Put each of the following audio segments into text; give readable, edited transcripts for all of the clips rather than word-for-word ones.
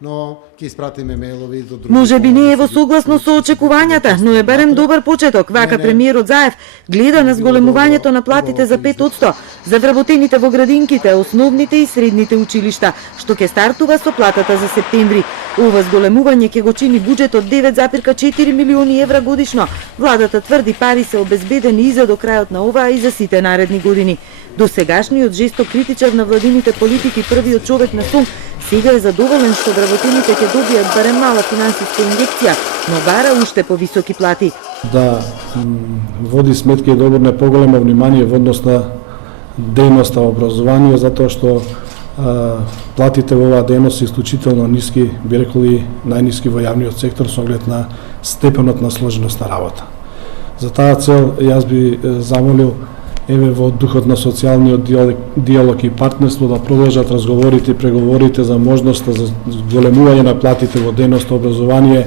но ќе испратиме мејлови до други. Може би не е во согласно со очекувањата, но е барем добар почеток. Вака премиерот Заев гледа на зголемувањето на платите за 5%, за вработените во градинките, основните и средните училишта, што ќе стартува со платата за септември. Ова зголемување ќе го чини буџет од 9,4 милиони евра годишно. Владата тврди пари се обезбедени и за до крајот на оваа и за сите наредни години. До сегашниот жесток критичар на владините политики, првиот човек на СУМ, сега е задоволен што вработените ќе добијат барем мала финансиска инјекција, но бара уште повисоки плати. Да води сметка и да обрне поголемо внимание во однос на дејноста образование, затоа што платите во оваа дејност се исклучително ниски, би рекол и најниски во јавниот сектор со оглед на степенот на сложеност на работа. За таа цел јас би замолил еве во духот на социјалниот диалог и партнерство да продолжат разговорите и преговорите за можноста за зголемување на платите во дејност образование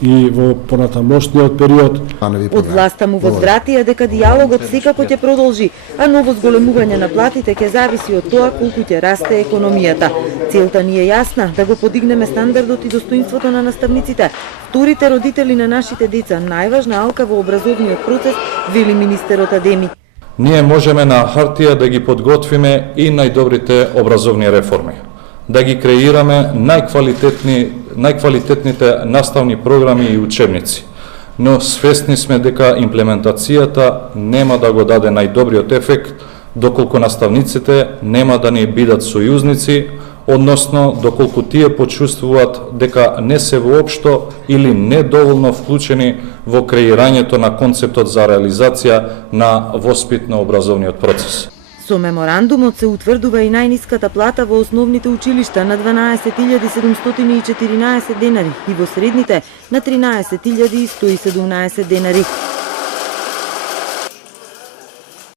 и во понатамошниот период. Од власта му возвратија дека диалогот секако ќе продолжи, а ново зголемување на платите ќе зависи од тоа колку ќе расте економијата. Целта ни е јасна, да го подигнеме стандардот и достоинството на наставниците, вторите родители на нашите деца, најважна алка во образовниот процес, вели министерот Адеми. Ние можеме на хартија да ги подготвиме и најдобрите образовни реформи, да ги креираме најквалитетните наставни програми и учебници, но свесни сме дека имплементацијата нема да го даде најдобриот ефект доколку наставниците нема да ни бидат сојузници, односно доколку тие почувствуваат дека не се воопшто или недоволно вклучени во креирањето на концептот за реализација на воспитно-образовниот процес. Со меморандумот се утврдува и најниската плата во основните училишта на 12.714 денари и во средните на 13.117 денари.